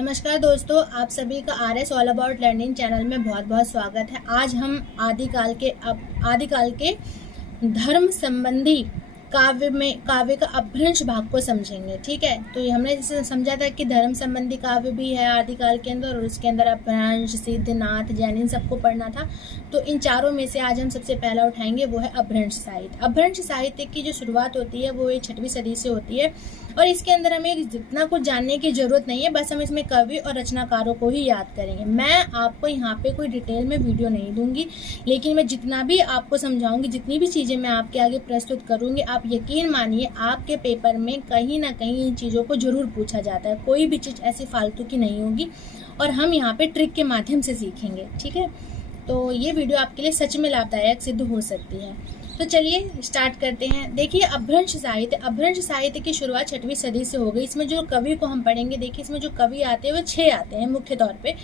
नमस्कार दोस्तों, आप सभी का RS all about learning channel में बहुत बहुत स्वागत है। आज हम आदिकाल के धर्म संबंधी काव्य का अपभ्रंश भाग को समझेंगे। ठीक है, तो ये हमने जैसे समझा था कि धर्म संबंधी काव्य भी है आदिकाल के अंदर और उसके अंदर अपभ्रंश, सिद्धनाथ, जैन, इन सबको पढ़ना था। तो इन चारों में से आज हम सबसे पहला उठाएंगे, वो है अपभ्रंश साहित्य। अपभ्रंश साहित्य की जो शुरुआत होती है वो 6वीं सदी से होती है और इसके अंदर हमें जितना कुछ जानने की जरूरत नहीं है, बस हम इसमें कवि और रचनाकारों को ही याद करेंगे। मैं आपको यहाँ पे कोई डिटेल में वीडियो नहीं दूंगी, लेकिन मैं जितना भी आपको समझाऊंगी, जितनी भी चीज़ें मैं आपके आगे प्रस्तुत करूंगी, आप यकीन मानिए आपके पेपर में कहीं ना कहीं इन चीज़ों को जरूर पूछा जाता है। कोई भी चीज़ ऐसी फालतू की नहीं होगी और हम यहाँ पे ट्रिक के माध्यम से सीखेंगे। ठीक है, तो ये वीडियो आपके लिए सच में लाभदायक सिद्ध हो सकती है। तो चलिए स्टार्ट करते हैं। देखिए, अपभ्रंश साहित्य की शुरुआत 6वीं सदी से हो गई। इसमें जो कवि को हम पढ़ेंगे, देखिए इसमें जो कवि आते हैं वो 6 आते हैं मुख्य तौर पे,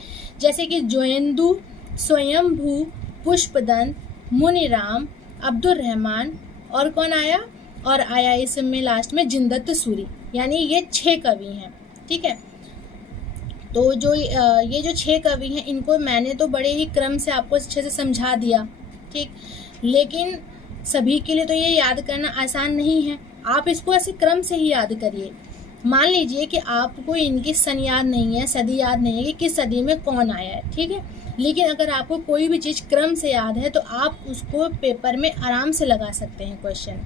जैसे कि जोयेंदु, स्वयंभू, पुष्पदंत, मुनिराम, अब्दुल रहमान और कौन आया, और आया इसमें लास्ट में जिनदत्त सूरी, यानी ये 6 कवि हैं। ठीक है, तो जो ये जो 6 कवि हैं, इनको मैंने तो बड़े ही क्रम से आपको अच्छे से समझा दिया। ठीक, लेकिन सभी के लिए तो ये याद करना आसान नहीं है। आप इसको ऐसे क्रम से ही याद करिए। मान लीजिए कि आपको इनकी सन याद नहीं है, सदी याद नहीं है कि किस सदी में कौन आया है। ठीक है, लेकिन अगर आपको कोई भी चीज़ क्रम से याद है तो आप उसको पेपर में आराम से लगा सकते हैं क्वेश्चन।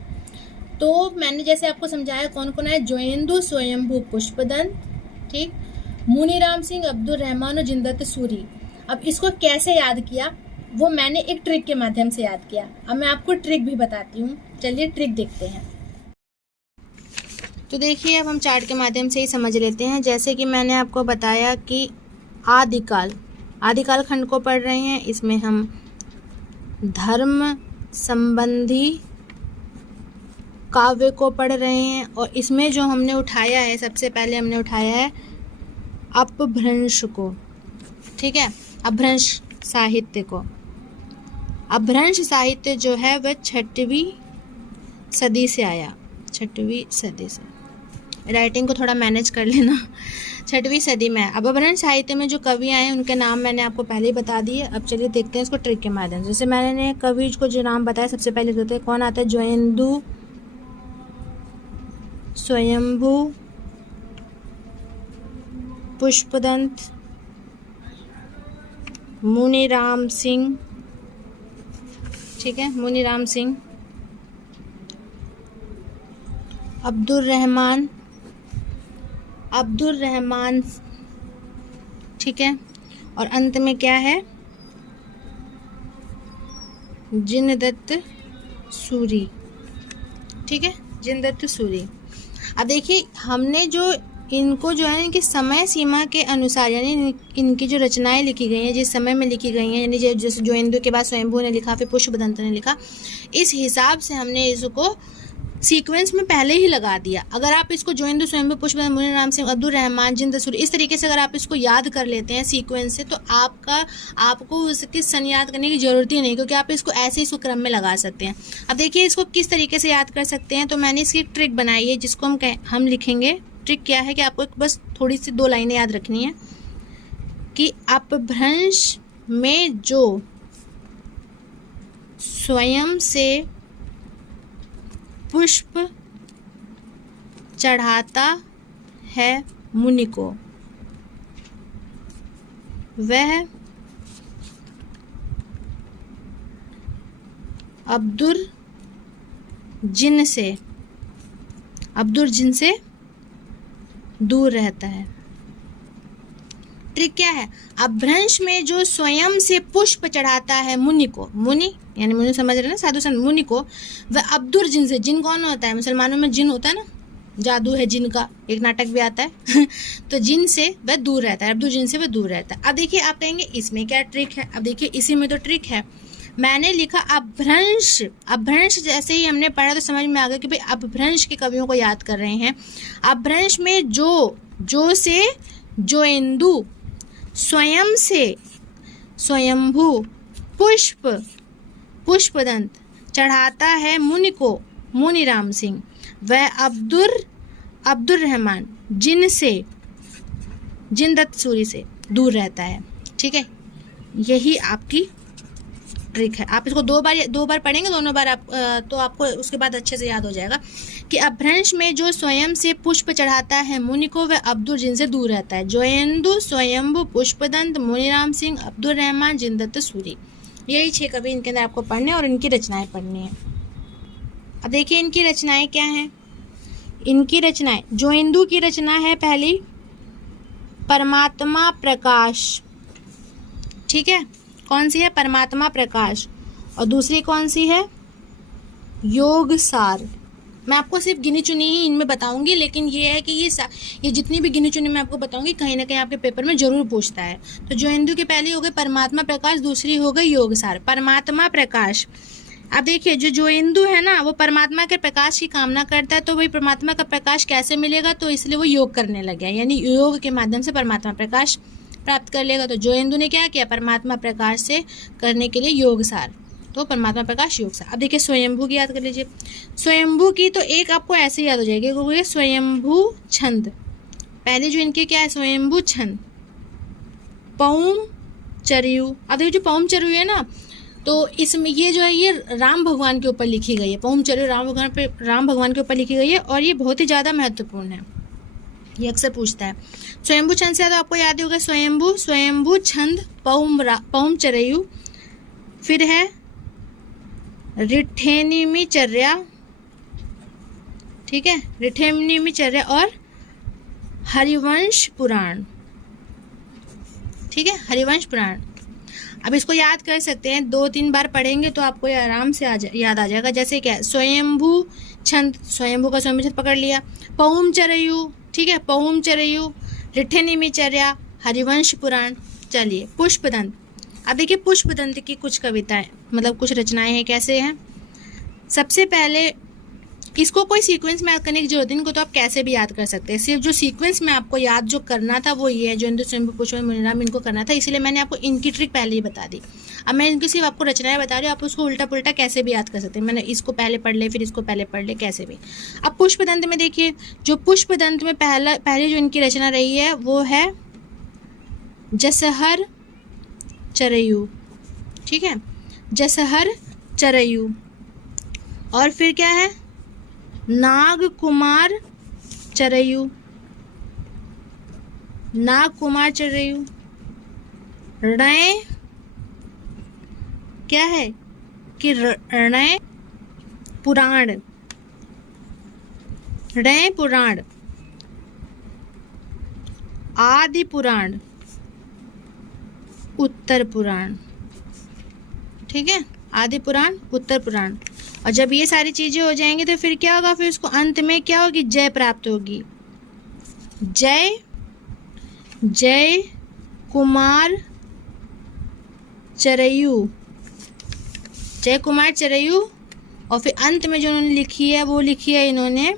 तो मैंने जैसे आपको समझाया कौन कौन है, जोयेंदु, स्वयंभू, पुष्पदंत, ठीक, मुनिराम सिंह, अब्दुल रहमान और जिनदत्त सूरी। अब इसको कैसे याद किया वो मैंने एक ट्रिक के माध्यम से याद किया। अब मैं आपको ट्रिक भी बताती हूँ, चलिए ट्रिक देखते हैं। तो देखिए, अब हम चार्ट के माध्यम से ही समझ लेते हैं। जैसे कि मैंने आपको बताया कि आदिकाल खंड को पढ़ रहे हैं, इसमें हम धर्म संबंधी काव्य को पढ़ रहे हैं और इसमें जो हमने उठाया है, सबसे पहले हमने उठाया है अपभ्रंश को। ठीक है, अपभ्रंश साहित्य को। अपभ्रंश साहित्य जो है वह 6वीं सदी से आया, 6वीं सदी से। राइटिंग को थोड़ा मैनेज कर लेना। 6वीं सदी में अपभ्रंश साहित्य में जो कवि आए उनके नाम मैंने आपको पहले ही बता दिए। अब चलिए देखते हैं इसको ट्रिक के माध्यम से। जैसे मैंने कवि को जो नाम बताया, सबसे पहले देखते हैं कौन आता है। जोयेंदु, स्वयंभू, पुष्पदंत, मुनिराम सिंह, ठीक है, मुनिराम सिंह, अब्दुल रहमान, ठीक है, और अंत में क्या है, जिनदत्त सूरी। ठीक है, जिनदत्त सूरी। अब देखिए, हमने जो इनको जो है इनकी समय सीमा के अनुसार, यानी इनकी जो रचनाएं लिखी गई हैं, जिस समय में लिखी गई हैं, यानी जैसे जोयेंदु के बाद स्वयंभू ने लिखा, फिर पुष्पदंत ने लिखा, इस हिसाब से हमने इसको सीक्वेंस में पहले ही लगा दिया। अगर आप इसको जोयेंदु, स्वयंभू, पुष्पदंत, मुनिराम सिंह, अब्दुल रहमान, जिनदत्त सूरी, इस तरीके से अगर आप इसको याद कर लेते हैं सीक्वेंस से, तो आपको उसकी सन याद करने की जरूरत ही नहीं, क्योंकि आप इसको ऐसे ही इसको क्रम में लगा सकते हैं। अब देखिए, इसको किस तरीके से याद कर सकते हैं। तो मैंने इसकी ट्रिक बनाई है, जिसको हम लिखेंगे। ट्रिक क्या है कि आपको बस थोड़ी सी 2 लाइनें याद रखनी है कि अपभ्रंश में जो स्वयं से पुष्प चढ़ाता है मुनि को, वह अब्दुल जिन से दूर रहता है। ट्रिक क्या है, अपभ्रंश में जो स्वयं से पुष्प चढ़ाता है मुनि को, मुनि यानी मुनि समझ रहे ना, साधु संत, मुनि को, वह अब्दुल जिन से, जिन कौन होता है, मुसलमानों में जिन होता है ना, जादू है जिन का, एक नाटक भी आता है तो जिन से वह दूर रहता है, अब्दुल जिन से वह दूर रहता है। अब देखिए, आप कहेंगे इसमें क्या ट्रिक है। अब देखिए, इसी में तो ट्रिक है। मैंने लिखा अपभ्रंश जैसे ही हमने पढ़ा तो समझ में आ गया कि भाई अपभ्रंश के कवियों को याद कर रहे हैं। अपभ्रंश में जो से जोयेंदु, स्वयं से स्वयंभू, पुष्पदंत चढ़ाता है मुनि को, मुनिराम सिंह, वह अब्दुल रहमान, जिन से जिनदत्त सूरी से दूर रहता है। ठीक है, यही आपकी ट्रिक है। आप इसको दो बार पढ़ेंगे, दोनों बार आप तो आपको उसके बाद अच्छे से याद हो जाएगा कि अपभ्रंश में जो स्वयं से पुष्प चढ़ाता है मुनि को, वह अब्दुल जिनसे दूर रहता है। जोयेंदु, स्वयंभु, पुष्पदंत, मुनिराम सिंह, अब्दुल रहमान, जिनदत्त सूरी, यही 6 कवि इनके अंदर आपको पढ़ने और इनकी रचनाएं पढ़नी है। अब देखिए इनकी रचनाएं क्या हैं। इनकी रचनाएं, जोयेंदु की रचना है पहली परमात्मा प्रकाश। ठीक है, कौन सी है? परमात्मा प्रकाश। और दूसरी कौन सी है? योग सार। मैं आपको सिर्फ गिनी चुनी ही इनमें बताऊंगी, लेकिन ये है कि ये जितनी भी गिनी चुनी मैं आपको बताऊंगी कहीं ना कहीं आपके पेपर में जरूर पूछता है। तो जोयेंदु की पहली हो गई परमात्मा प्रकाश, दूसरी हो गई योग सार। परमात्मा प्रकाश, अब देखिए जो जोयेंदु है ना, वो परमात्मा के प्रकाश की कामना करता है, तो वही परमात्मा का प्रकाश कैसे मिलेगा? तो इसलिए वो योग करने लग गया, यानी योग के माध्यम से परमात्मा प्रकाश प्राप्त कर लेगा। तो जोयेंदु ने क्या किया? परमात्मा प्रकाश से करने के लिए योग सार, तो परमात्मा प्रकाश योग सार। अब देखिए स्वयंभू की याद कर लीजिए। स्वयंभू की तो एक आपको ऐसे याद हो जाएगी, वो है स्वयंभू छंद। पहले जो इनके क्या है? स्वयंभू छंद। पौम चरयू। अब देखिए जो पौम चरयू है ना, तो इसमें ये जो है ये राम भगवान के ऊपर लिखी गई है। पौम चरयू राम भगवान के ऊपर लिखी गई है और ये बहुत ही ज़्यादा महत्वपूर्ण है, ये अक्सर पूछता है। स्वयंभू छंद से तो आपको याद होगा स्वयंभू छंद, पौम चरयू, फिर है रिठेनिमिचर्या। ठीक है, रिठेनिमिचर्या और हरिवंश पुराण। ठीक है, हरिवंश पुराण। अब इसको याद कर सकते हैं, 2-3 बार पढ़ेंगे तो आपको आराम से याद आ जाएगा। जैसे क्या? स्वयंभू छंद, स्वयंभू का स्वयंभू छंद पकड़ लिया। पौम चरयू, ठीक है, पौम चरयू, रिठेनिमिचर्या, हरिवंश पुराण। चलिए पुष्पदंत। अब देखिए पुष्पदंत की कुछ कविताएं, मतलब कुछ रचनाएं हैं, कैसे हैं। सबसे पहले इसको कोई सीक्वेंस में याद करने की जरूरत नहीं, इनको तो आप कैसे भी याद कर सकते हैं। सिर्फ जो सीक्वेंस में आपको याद जो करना था वो ये है, जो इंदु स्वयंभू पुष्प मुनिराम, इनको करना था, इसीलिए मैंने आपको इनकी ट्रिक पहले ही बता दी। अब मैं इनकी सिर्फ आपको रचनाएं बता रही हूँ, आप उसको उल्टा पुल्टा कैसे भी याद कर सकते हैं। मैंने इसको पहले पढ़ ले, फिर इसको पहले पढ़ ले, कैसे भी। अब पुष्पदंत में देखिए, जो पुष्पदंत में पहली जो इनकी रचना रही है वो है जसहर चरयू। ठीक है, जसहर चरयू। और फिर क्या है? नाग कुमार चरयू, नाग कुमार चरयू। रणय क्या है कि रणय पुराण, रणय पुराण। आदि पुराण, उत्तर पुराण। ठीक है, आदि पुराण, उत्तर पुराण। और जब ये सारी चीजें हो जाएंगी तो फिर क्या होगा? फिर उसको अंत में क्या होगी? जय प्राप्त होगी। जय, जय कुमार चरयू, जय कुमार चरयू। और फिर अंत में जो उन्होंने लिखी है वो लिखी है इन्होंने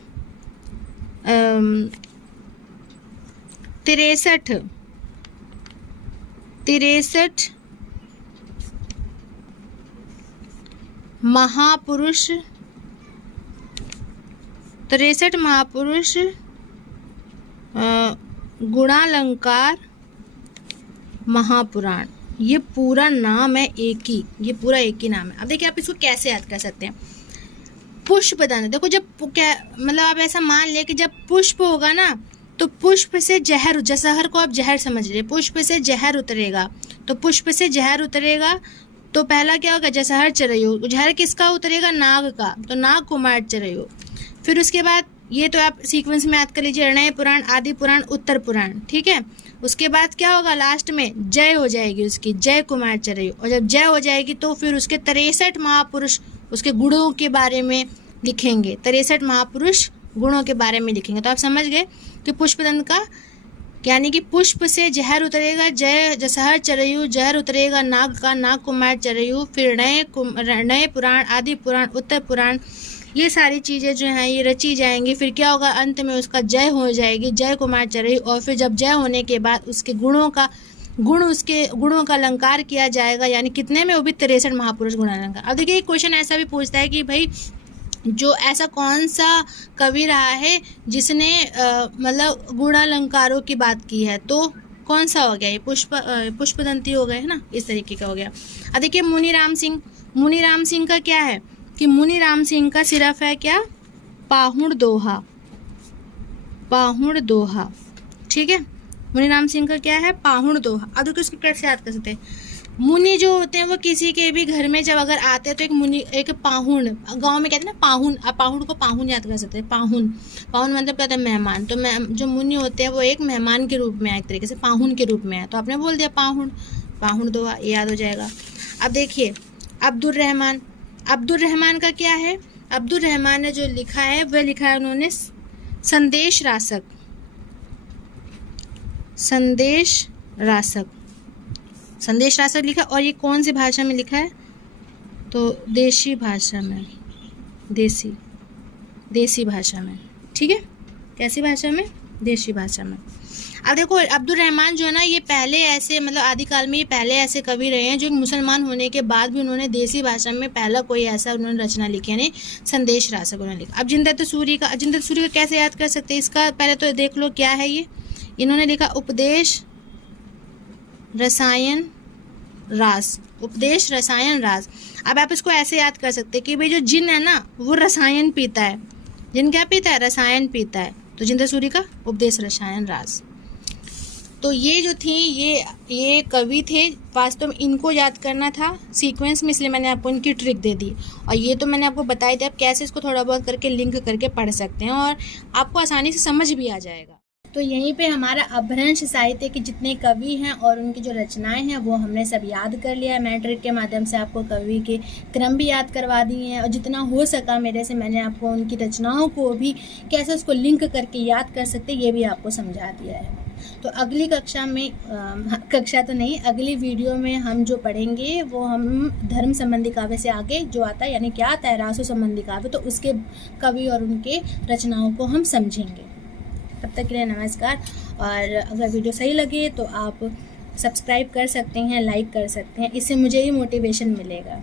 63 महापुरुष, 63 महापुरुष गुणालंकार महापुराण। ये पूरा नाम है एक ही, ये पूरा एक ही नाम है। अब देखिए आप इसको कैसे याद कर सकते हैं। पुष्पदंत, देखो जब क्या मतलब आप ऐसा मान ले कि जब पुष्प होगा ना तो पुष्प से जहर, जसहर को आप जहर समझ रहे, पुष्प से जहर उतरेगा, तो पुष्प से जहर उतरेगा तो पहला क्या होगा? जसहर चरयू। जहर किसका उतरेगा? नाग का, तो नाग कुमार चरयू। फिर उसके बाद ये तो आप सीक्वेंस में याद कर लीजिए, रणय पुराण, आदि पुराण, उत्तर पुराण। ठीक है, उसके बाद क्या होगा? लास्ट में जय हो जाएगी उसकी, जय कुमार चरयू। और जब जय हो जाएगी तो फिर उसके 63 महापुरुष उसके गुणों के बारे में लिखेंगे, 63 महापुरुष गुणों के बारे में लिखेंगे। तो आप समझ गए कि पुष्पदंत का यानी कि पुष्प से जहर उतरेगा, जय जसहर चरयू, जहर उतरेगा नाग का, नाग कुमार चरयू। फिर नए पुराण, आदि पुराण, उत्तर पुराण, ये सारी चीज़ें जो हैं ये रची जाएंगी। फिर क्या होगा? अंत में उसका जय हो जाएगी, जय कुमार चरयू। और फिर जब जय होने के बाद उसके उसके गुणों का अलंकार किया जाएगा, यानी कितने में? वो भी 63 महापुरुष गुणालंकार। अब देखिए एक क्वेश्चन ऐसा भी पूछता है कि भाई जो ऐसा कौन सा कवि रहा है जिसने मतलब गुणालंकारों की बात की है, तो कौन सा हो गया ये? पुष्पदंती हो गए है ना, इस तरीके का हो गया। अब देखिए मुनीराम सिंह, मुनीराम सिंह का क्या है कि मुनीराम सिंह का सिर्फ है क्या? पाहुण दोहा, पाहुण दोहा, ठीक है। मुनीराम सिंह का क्या है? पाहुण दोहा। अब देखो इसको कैसे याद कर सकते हैं? मुनि जो होते हैं वो किसी के भी घर में जब अगर आते हैं तो एक मुनि, एक पाहुण, गांव में कहते हैं ना पाहुण, आप पाहुण को पाहुण याद कर सकते हैं। पाहुण, पाहुण मतलब क्या होता है? मेहमान। तो जो मुनि होते हैं वो एक मेहमान के रूप में है, एक तरीके से पाहुण के रूप में है, तो आपने बोल दिया पाहुण, पाहुण दोहा, ये याद हो जाएगा। अब देखिए अब्दुल रहमान, अब्दुल रहमान का क्या है? अब्दुल रहमान ने जो लिखा है वह लिखा है उन्होंने संदेश रासक, संदेश रासक, संदेश रासक लिखा। और ये कौन सी भाषा में लिखा है? तो देशी भाषा में, देसी भाषा में, ठीक है। कैसी भाषा में? देशी भाषा में। अब देखो अब्दुल रहमान जो है ना, ये पहले ऐसे मतलब आदिकाल में ये पहले ऐसे कवि रहे हैं जो मुसलमान होने के बाद भी उन्होंने देसी भाषा में पहला कोई ऐसा उन्होंने रचना लिखी, यानी संदेश रासक उन्होंने लिखा। अब जिनदत्त सूरी का, जिनदत्त सूरी का कैसे याद कर सकते हैं? इसका पहले तो देख लो क्या है ये। इन्होंने लिखा उपदेश रसायन रास, उपदेश रसायन रास। अब आप इसको ऐसे याद कर सकते हैं कि भाई जो जिन है ना वो रसायन पीता है, जिन क्या पीता है? रसायन पीता है। तो जिनदत्त सूरी का उपदेश रसायन रास। तो ये जो थी ये कवि थे, वास्तव में इनको याद करना था सीक्वेंस में, इसलिए मैंने आपको इनकी ट्रिक दे दी। और ये तो मैंने आपको बताई थी आप कैसे इसको थोड़ा बहुत करके लिंक करके पढ़ सकते हैं और आपको आसानी से समझ भी आ जाएगा। तो यहीं पे हमारा अपभ्रंश साहित्य के जितने कवि हैं और उनकी जो रचनाएं हैं वो हमने सब याद कर लिया है। मैं ट्रिक के माध्यम से आपको कवि के क्रम भी याद करवा दिए हैं और जितना हो सका मेरे से मैंने आपको उनकी रचनाओं को भी कैसे उसको लिंक करके याद कर सकते ये भी आपको समझा दिया है। तो अगली कक्षा में कक्षा तो नहीं, अगली वीडियो में हम जो पढ़ेंगे वो हम धर्म संबंधी काव्य से आगे जो आता है, यानी क्या आता है? रासो संबंधी काव्य, तो उसके कवि और उनके रचनाओं को हम समझेंगे। तब तक के लिए नमस्कार। और अगर वीडियो सही लगे तो आप सब्सक्राइब कर सकते हैं, लाइक कर सकते हैं, इससे मुझे ही मोटिवेशन मिलेगा।